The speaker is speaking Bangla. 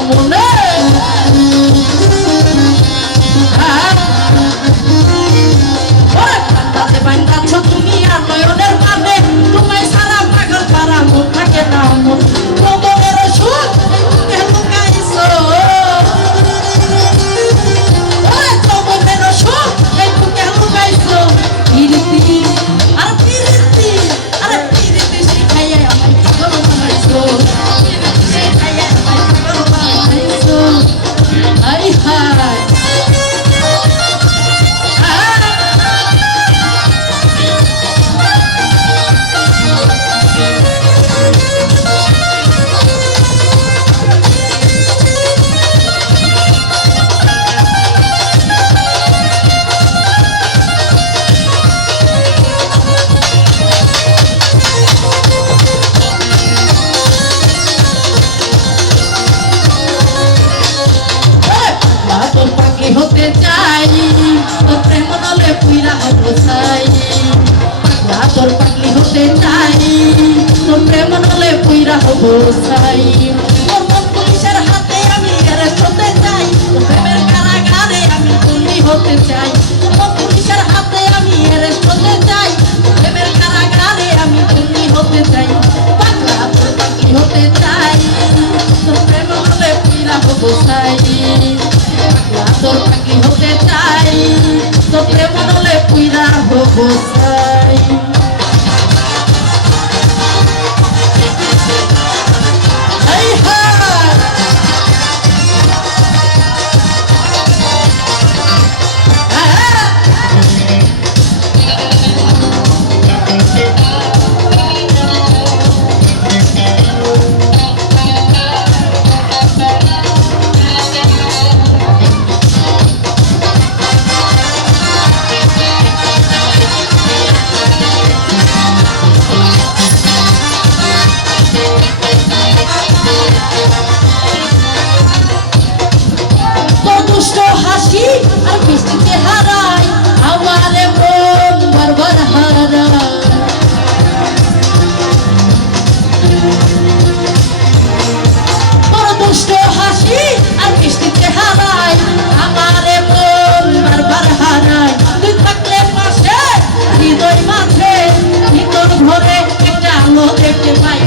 মনে তুমি আর নয়নের পাবে তোমায় সারা পাগল পারা মন থাকে না মন তোমাদের সুখ লুকাইছো তোমাদের সুখ লুকাইছো পিরিতি আর পিরিতি আরে পিরিতি শিখাইয়া আমায় পাগল বানাইছো পিরিতি শিখাইয়া আমায় পাগল বানাইছো হাই হাই হতে চাই তোর প্রেম নলে পুইরা হবো চাই পাগলা তোর পাগলি হতে চাই তোর প্রেম নলে পুইরা হবো চাই তোর মন পুলিশের হাতে আমি অ্যারেস্ট হতে চাই তোর প্রেমের কারাগারে আমি বন্দী হতে চাই তোর পুলিশের হাতে আমি অ্যারেস্ট হতে চাই তোর প্রেমের কারাগারে আমি বন্দী হতে চাই পাগলা তোর পাগলি হতে চাই তোর প্রেম নলে পুইরা হবো চাই তোর পাগলি হতে চাই তোর প্রেম নলে পুইরা হবো চাই আর বৃষ্টিতে হারাই আমারে মন বারবার হারাই বড় দুষ্ট হাসি আর বৃষ্টিতে হারাই আমারে মন বারবার হারাই তুই থাকলে পাশে হৃদয় মাঝে ভিতর ঘরে একটা আলো দেখতে পাই